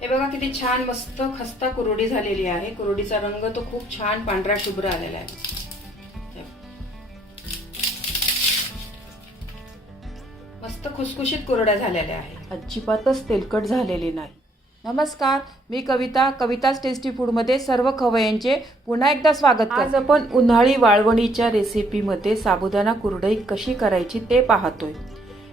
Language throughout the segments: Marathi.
हे बघा किती छान मस्त खस्ता कुरवडी झालेली आहे। कुरवडीचा रंग तो खूप छान पांढरा शुभ्र आलेला आहे। मस्त खुसखुशीत कुरवड्या झालेल्या आहेत, अजिबातच तेलकट झालेली नाही। नमस्कार, मी कविता, कविताच टेस्टी फूडमध्ये सर्व खवय्यांचे पुन्हा एकदा स्वागत करते। आज आपण उन्हाळी वाळवणीच्या रेसिपीमध्ये साबुदाणा कुरडई कशी करायची ते पाहतोय।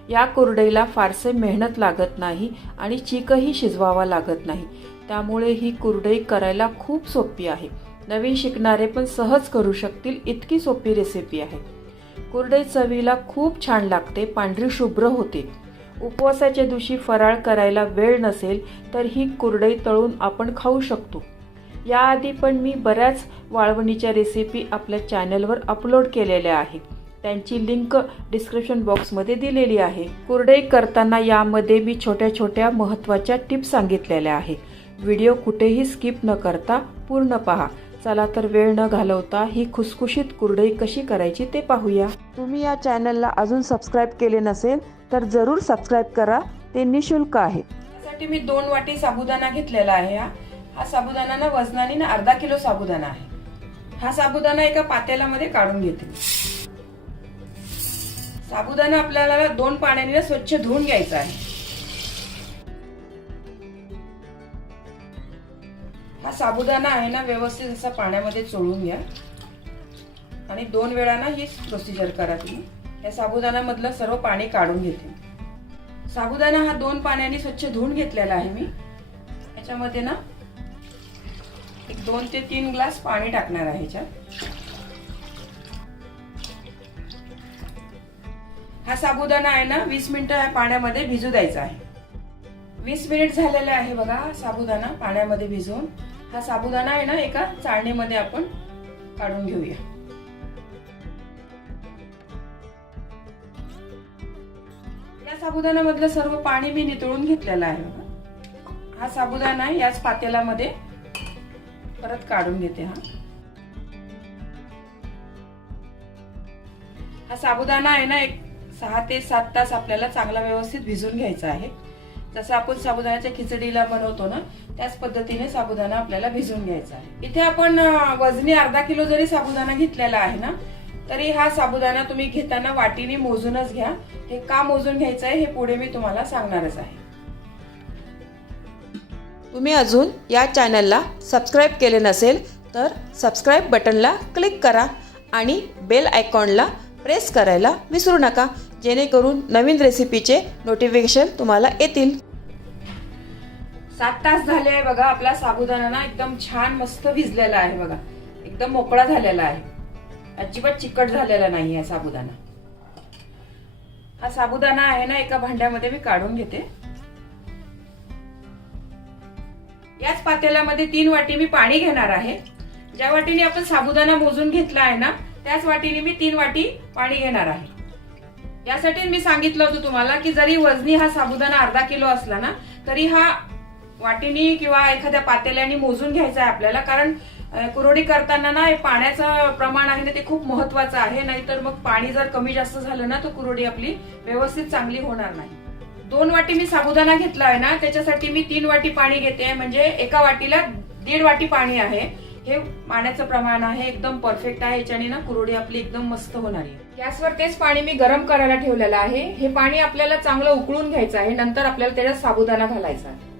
या कुरडईला फारसे मेहनत लागत नाही आणि चीकही शिजवावा लागत नाही, त्यामुळे ही कुरडई करायला खूप सोपी आहे। नवीन शिकणारे पण सहज करू शकतील इतकी सोपी रेसिपी आहे। कुरडई चवीला खूप छान लागते, पांढरी शुभ्र होते। उपवासाच्या दिवशी फराळ करायला वेळ नसेल तर ही कुरडई तळून आपण खाऊ शकतो। याआधी पण मी बऱ्याच वाळवणीच्या रेसिपी आपल्या चॅनलवर अपलोड केलेल्या आहेत, त्यांची लिंक डिस्क्रिप्शन बॉक्समध्ये दिलेली आहे। कुरडई करताना यामध्ये मी छोट्या छोट्या महत्त्वाच्या टिप्स सांगितलेल्या आहे। व्हिडिओ कुठेही स्किप न करता पूर्ण पहा। चला तर वेळ न घालवता ही खुसखुशीत कुरडई कशी करायची ते पाहूया। तुम्ही या चॅनलला अजून सबस्क्राईब केले नसेल तर जरूर सबस्क्राईब करा, ते निशुल्क आहे। त्यासाठी मी 2 वाटी साबुदाणा घेतलेला आहे। हा साबुदाणा ना वजनाने ना अर्धा किलो साबुदाणा आहे। हा साबुदाणा एका पातेल्यामध्ये काढून घेते। साबुदाणा आपल्याला 2 पाण्याने स्वच्छ धुवून घ्यायचा आहे। हा साबुदाणा आहे ना व्यवस्थित असा पाण्यामध्ये चोळून घ्या आणि 2 वेळा ना ही प्रोसिजर करा तुम्ही। या साबुदाण्यामधलं सर्व पाणी काढून घेते। साबुदाणा हा 2 पाण्याने स्वच्छ धुवून घेतलेला आहे मी। याच्यामध्ये ना एक 2 ते 3 ग्लास पाणी टाकणार आहे याच्यात। हा साबुदाणा आहे ना 20 मिनिटं या पाण्यामध्ये भिजू द्यायचा आहे। 20 मिनिट झालेले आहे बघा साबुदाणा पाण्यामध्ये भिजवून। हा साबुदाणा आहे ना एका चाळणीमध्ये आपण काढून घेऊया। या साबुदाण्यामधलं सर्व पाणी मी नितळून घेतलेलं आहे बघा। हा साबुदाणा याच पातेल्यामध्ये परत काढून घेते। हा साबुदाणा आहे ना एक 6 ते 7 तास आपल्याला चांगला व्यवस्थित भिजून घ्यायचा आहे। जसं आपण साबुदाण्याच्या खिचडीला बनवतो ना त्याच पद्धतीने साबुदाणा आपल्याला भिजून घ्यायचा आहे। इथे आपण वजनी अर्धा किलो जरी साबुदाणा घेतलेला आहे ना तरी हा साबुदाणा तुम्ही घेताना वाटीने मोजूनच घ्या। हे का मोजून घ्यायचं आहे हे पुढे मी तुम्हाला सांगणारच आहे। तुम्ही अजून या चॅनलला सबस्क्राईब केले नसेल तर सबस्क्राईब बटनला क्लिक करा आणि बेल आयकॉनला प्रेस करायला विसरू नका, जेणेकरून नवीन रेसिपीचे नोटिफिकेशन तुम्हाला येतील। 7 तास झाले आहे बघा, आपला साबुदाणा ना एकदम छान मस्त भिजलेला आहे बघा, एकदम मोकळा झालेला आहे, अजिबात चिकट झालेला नाही आहे साबुदाणा। हा साबुदाणा आहे ना एका भांड्यामध्ये मी काढून घेते। याच पातेल्यामध्ये 3 वाटी मी पाणी घेणार आहे। ज्या वाटीने आपण साबुदाणा मोजून घेतला आहे ना त्याच वाटीने मी 3 वाटी पाणी घेणार आहे। यासाठी मी सांगितलं होतं तुम्हाला की जरी वजनी हा साबुदाणा अर्धा किलो असला ना तरी हा वाटीने किंवा एखाद्या पातेल्याने मोजून घ्यायचा आहे आपल्याला, कारण कुरवडी करताना ना पाण्याचं प्रमाण आहे ना ते खूप महत्वाचं आहे, नाहीतर मग पाणी जर कमी जास्त झालं ना तर कुरवडी आपली व्यवस्थित चांगली होणार नाही। 2 वाटी मी साबुदाणा घेतला आहे ना त्याच्यासाठी मी 3 वाटी पाणी घेते, म्हणजे एका वाटीला 1.5 वाटी पाणी आहे। हे पाण्याचं प्रमाण आहे, एकदम परफेक्ट आहे। याच्याने ना कुरवडी आपली एकदम मस्त होणार आहे। गॅसवर तेच पाणी मी गरम करायला ठेवलेलं आहे। हे पाणी आपल्याला चांगलं उकळून घ्यायचं आहे, नंतर आपल्याला त्याच्यात साबुदाणा घालायचा आहे।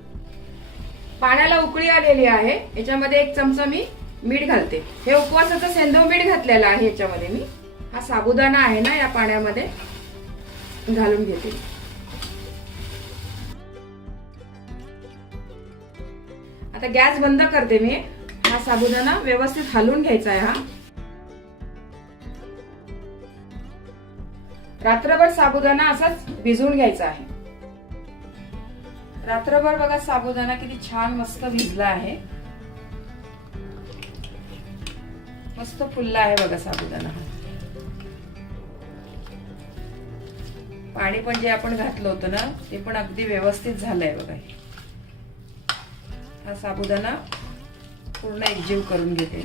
पाण्याला उकळी आलेली आहे, याच्यामध्ये 1 चमचा मी मीठ घालते। हे उपवासाचं सेंधव मीठ घातलेलं आहे याच्यामध्ये मी। हा साबुदाणा आहे ना या पाण्यामध्ये घालून घेते। आता गॅस बंद करते मी। हा साबुदाणा व्यवस्थित हलवून घ्यायचा आहे। हा रात्रभर साबुदाणा असाच भिजवून घ्यायचा आहे। रात्रभर बघा साबुदाणा किती छान मस्त भिजला आहे, मस्त फुलला आहे बघा साबुदाणा। पाणी पण जे आपण घातलं होतं ना ते पण अगदी व्यवस्थित झालंय बघा। हा साबुदाणा पूर्ण एकजीव करून घेते।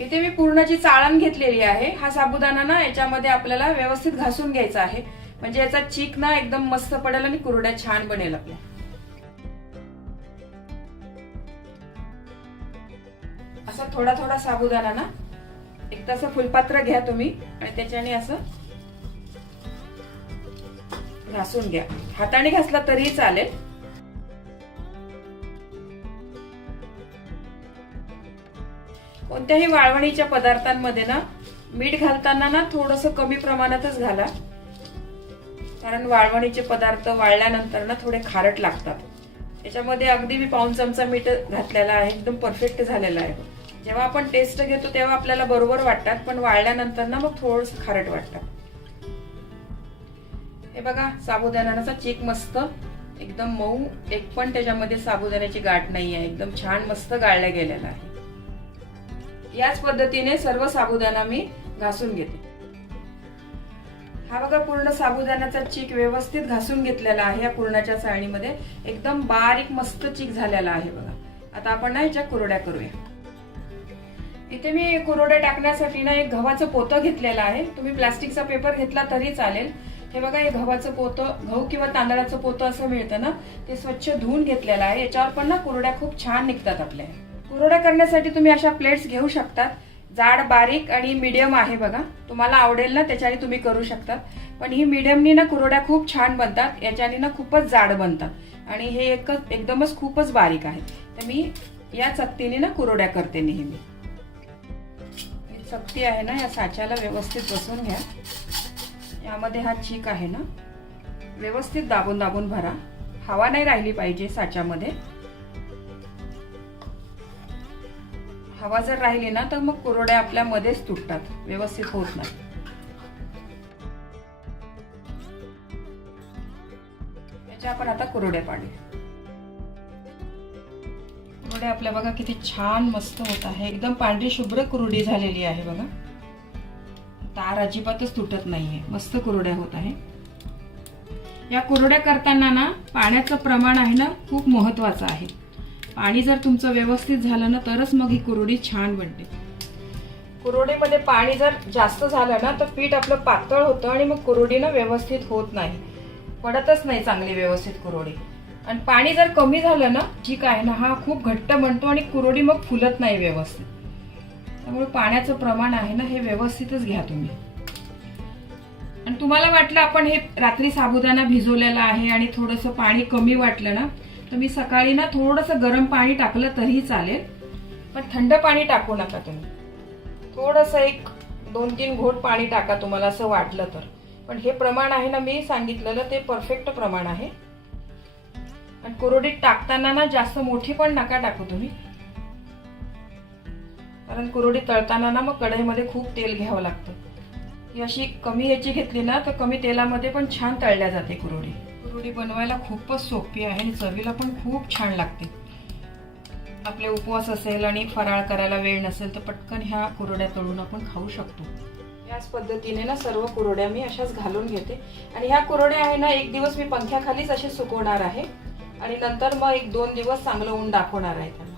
इथे मी पूर्णची चाळण घेतलेली आहे। हा साबुदाणा ना याच्यामध्ये आपल्याला व्यवस्थित घासून घ्यायचा आहे, म्हणजे याचा चीक ना एकदम मस्त पडेल आणि कुरड्या छान बनेल आपल्या। असा थोडा थोडा साबुदाणा ना एक तसं फुलपात्र घ्या तुम्ही आणि त्याच्याने असं घासून घ्या. हाताने घासला तरीही चालेल. कोणत्याही वाळवणीच्या पदार्थांमध्ये ना मीठ घालताना ना थोडंसं कमी प्रमाणातच घाला, कारण वाळवणीचे पदार्थ वाळल्यानंतर ना थोडे खारट लागतात. त्याच्यामध्ये अगदी मी पाऊण चमचा मीठ घातलेला आहे, एकदम परफेक्ट झालेला आहे. जेव्हा आपण टेस्ट घेतो तेव्हा आपल्याला बरोबर वाटतात, पण वाळल्यानंतर ना मग थोडंसं खारट वाटतात. हे बघा साबुदाण्याचा चीक मस्त एकदम मऊ, एक पण त्याच्यामध्ये साबुदाण्याची गाठ नाही आहे, एकदम छान मस्त गाळला गेलेला आहे. याच पद्धतीने सर्व साबुदाणा मी घासून घेते. हा बघा पूर्ण साबुदाण्याचा चीक व्यवस्थित घासून घेतलेला आहे. या पूर्णाच्या चाळणीमध्ये एकदम बारीक मस्त चीक झालेला आहे बघा. आता आपण ना याच्या कुरड्या करूया. इथे मी कुरड्या टाकण्यासाठी ना एक गव्हाचं पोतं घेतलेलं आहे. तुम्ही प्लास्टिकचा पेपर घेतला तरी चालेल. हे बघा हे गव्हाचं पोतं, गहू किंवा तांदळाचं पोतं असं मिळतं ना, ते स्वच्छ धुवून घेतलेलं आहे. याच्यावर पण ना कुरड्या खूप छान निघतात आपल्या. कुरड्या करण्यासाठी तुम्ही अशा प्लेट्स घेऊ शकतात. जाड, बारीक आणि मीडियम आहे बघा. तुम्हाला आवडेल ना त्याच्याने तुम्ही करू शकता. पण ही मीडियमनी ना कुरड्या खूप छान बनतात, याच्याने ना खूपच जाड बनतात आणि हे एकदमच खूपच बारीक आहे. तर मी या चकतीने ना कुरड्या करते नेहमी. चकती आहे ना या साच्याला व्यवस्थित बसवून घ्या. यामध्ये हा चीक आहे ना व्यवस्थित दाबून दाबून भरा. हवा नाही राहिली पाहिजे साच्यामध्ये. हवा जर राहिली ना तर मग कुरड्या आपल्या मध्येच तुटतात, व्यवस्थित होत नाही. याच्या आपण आता कुरड्या पाडूया. कुरड्या आपल्या बघा किती छान मस्त होत आहे. एकदम पांढरी शुभ्र कुरडी झालेली आहे बघा. तार अजिबातच तुटत नाहीये, मस्त कुरड्या होत आहे. या कुरड्या करताना ना पाण्याचं प्रमाण आहे ना खूप महत्वाचं आहे. पाणी जर तुमचं व्यवस्थित झालं ना तरच मग ही कुरडी छान बनते. कुरडीमध्ये पाणी जर जास्त झालं ना तर पीठ आपलं पातळ होतं आणि मग कुरडी ना व्यवस्थित होत नाही, पडतच नाही चांगली व्यवस्थित कुरडी. आणि पाणी जर कमी झालं ना ठीक आहे ना, हा खूप घट्ट बनतो आणि कुरडी मग फुलत नाही व्यवस्थित. त्यामुळे पाण्याचं प्रमाण आहे ना हे व्यवस्थितच घ्या तुम्ही. आणि तुम्हाला वाटलं आपण हे रात्री साबुदाणा भिजवलेला आहे आणि थोडंसं पाणी कमी वाटलं ना तर मी सकाळी ना थोडंसं गरम पाणी टाकलं तरीही चालेल, पण थंड पाणी टाकू नका तुम्ही. थोडंसं एक 2-3 घोट पाणी टाका तुम्हाला असं वाटलं तर. पण हे प्रमाण आहे ना मी सांगितलेलं ते परफेक्ट प्रमाण आहे. आणि कुरडीत टाकताना ना जास्त मोठी पण नका टाकू तुम्ही, कारण कुरडी तळताना ना मग कढईमध्ये खूप तेल घ्यावं लागतं. ही अशी कमी याची घेतली ना तर कमी तेलामध्ये पण छान तळल्या जाते कुरडी. कुरडी बनवायला खूपच सोपी आहे आणि चवीला पण खूप छान लागते. आपले उपवास असेल आणि फराळ करायला वेळ नसेल तर पटकन ह्या कुरड्या तळून आपण खाऊ शकतो. याच पद्धतीने ना सर्व कुरड्या मी अशाच घालून घेते. आणि ह्या कुरड्या आहे ना एक दिवस मी पंख्याखालीच असे सुकवणार आहे आणि नंतर मग 1-2 दिवस चांगलं ऊन दाखवणार आहे त्यांना.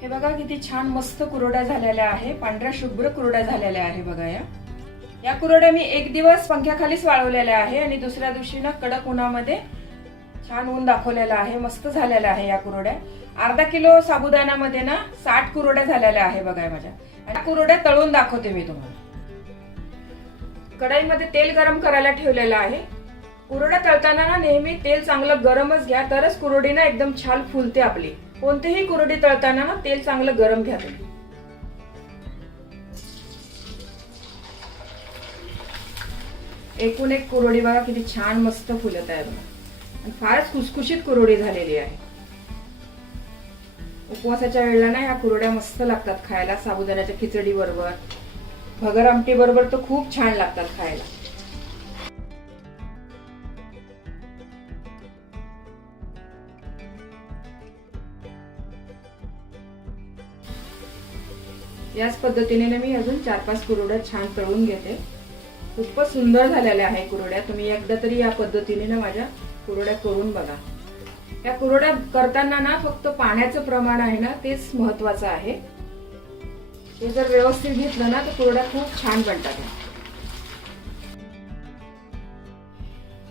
हे बघा किती छान मस्त कुरड्या झालेल्या आहे. पांढऱ्या शुभ्र कुरड्या झालेल्या आहे बघा. या कुरड्या मी 1 दिवस पंख्याखालीच वाळवलेल्या आहे आणि दुसऱ्या दिवशी ना कडक उन्हामध्ये छान ऊन दाखवलेलं आहे. मस्त झालेल्या आहे या कुरड्या. अर्धा किलो साबुदाण्यामध्ये ना 60 कुरड्या झालेल्या आहे बघा माझ्या. आणि कुरड्या तळून दाखवते मी तुम्हाला. कढईमध्ये तेल गरम करायला ठेवलेलं आहे. कुरड्या तळताना ना नेहमी तेल चांगलं गरमच घ्या, तरच कुरडी ना एकदम छान फुलते आपली. कोणतीही कुरडी तळताना ना तेल चांगलं गरम घ्या तुम्ही. एकूण एक कुरडी बघा किती छान मस्त फुलत आहे बघा. आणि फारच खुसखुशीत कुरडी झालेली आहे. उपवासाच्या वेळेला ना ह्या कुरड्या मस्त लागतात खायला. साबुदाण्याच्या खिचडी बरोबर, भगर आमटी बरोबर तर खूप छान लागतात खायला. याच पद्धतीने मी अजून 4-5 कुरड्या छान तळून घेते. खूपच सुंदर झालेल्या आहे कुरड्या. तुम्ही एकदा तरी या पद्धतीने ना माझ्या कुरड्या करून बघा. या कुरड्या करताना ना फक्त पाण्याचं प्रमाण आहे ना तेच महत्वाचं आहे. ते जर व्यवस्थित घेतलं ना तर कुरड्या खूप छान बनतात.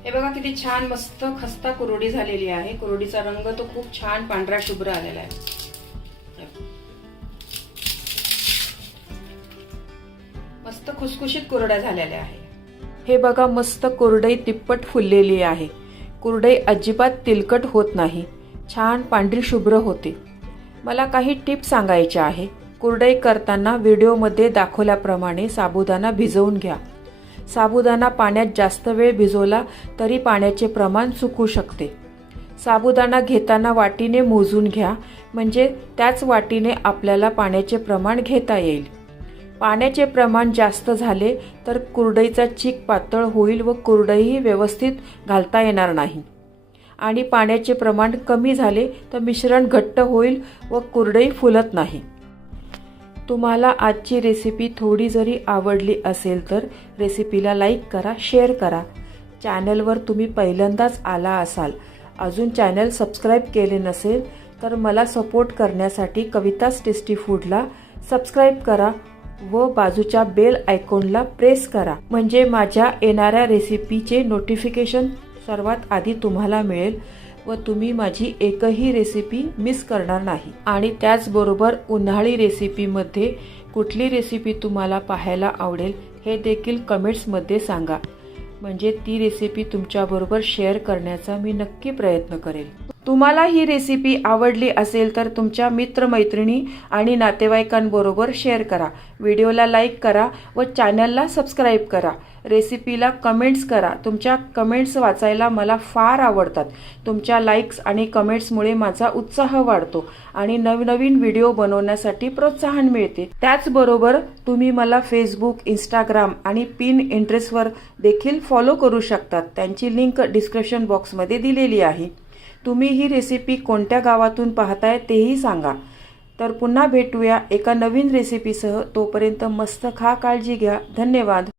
हे बघा किती छान मस्त खस्ता कुरडी झालेली आहे. कुरडीचा रंग तो खूप छान पांढरा शुभ्र आलेला आहे. मस्त खुसखुशीत कुरड्या झालेल्या आहे. हे बघा मस्त कुरडई तिप्पट फुललेली आहे. कुरडई अजिबात तेलकट होत नाही, छान पांढरी शुभ्र होते. मला काही टिप्स सांगायच्या आहे. कुरडई करताना व्हिडिओमध्ये दाखवल्याप्रमाणे साबुदाणा भिजवून घ्या. साबुदाणा पाण्यात जास्त वेळ भिजवला तरी पाण्याचे प्रमाण चुकू शकते. साबुदाणा घेताना वाटीने मोजून घ्या, म्हणजे त्याच वाटीने आपल्याला पाण्याचे प्रमाण घेता येईल. पाण्याचे प्रमाण जास्त झाले तर कुरडईचा चीक पातळ होईल व कुरडईही व्यवस्थित घालता येणार नाही. आणि पाण्याचे प्रमाण कमी झाले तर मिश्रण घट्ट होईल व कुरडई फुलत नाही. तुम्हाला आजची रेसिपी थोडी जरी आवडली असेल तर रेसिपीला लाईक करा, शेअर करा. चॅनलवर तुम्ही पहिल्यांदाच आला असाल, अजून चॅनल सबस्क्राईब केले नसेल तर मला सपोर्ट करण्यासाठी कविताज टेस्टी फूडला सबस्क्राईब करा व बाजूच्या बेल आयकॉनला प्रेस करा, म्हणजे माझ्या येणाऱ्या रेसिपीचे नोटिफिकेशन सर्वात आधी तुम्हाला मिळेल व तुम्ही माझी एकही रेसिपी मिस करणार नाही. आणि त्याचबरोबर उन्हाळी रेसिपीमध्ये कुठली रेसिपी तुम्हाला पाहायला आवडेल हे देखील कमेंट्समध्ये सांगा, म्हणजे ती रेसिपी तुमच्याबरोबर शेअर करण्याचा मी नक्की प्रयत्न करेल. तुम्हाला ही रेसिपी आवडली असेल तर तुमच्या मित्रमैत्रिणी आणि नातेवाईकांबरोबर शेअर करा. व्हिडिओला लाईक करा व चॅनलला सबस्क्राईब करा. रेसिपीला कमेंट्स करा. तुमच्या कमेंट्स वाचायला मला फार आवडतात. तुमच्या लाईक्स आणि कमेंट्समुळे माझा उत्साह वाढतो आणि नवनवीन व्हिडिओ बनवण्यासाठी प्रोत्साहन मिळते. त्याचबरोबर तुम्ही मला फेसबुक, इंस्टाग्राम आणि पिनट्रेस्टवर देखील फॉलो करू शकतात. त्यांची लिंक डिस्क्रिप्शन बॉक्समध्ये दिलेली आहे. तुम्ही ही रेसिपी कोणत्या गावातून पाहताय तेही सांगा. तर पुन्हा भेटूया एका नवीन रेसिपीसह. तोपर्यंत मस्त खा, काळजी घ्या. धन्यवाद.